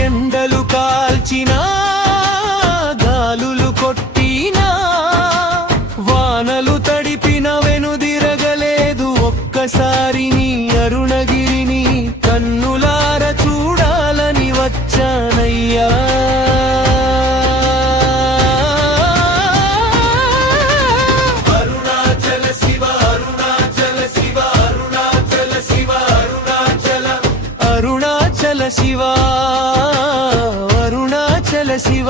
ఎండలు కాల్చినా గాలులు కొట్టినా వానలు తడిపిన వెనుదిరగలేదు ఒక్కసారి నీ అరుణగిరిని కన్నులార చూడాలని వచ్చానయ్యా అరుణాచల శివ అరుణాచల శివ అరుణాచల శివ అరుణాచల అరుణాచల శివ అరుణాచల శివ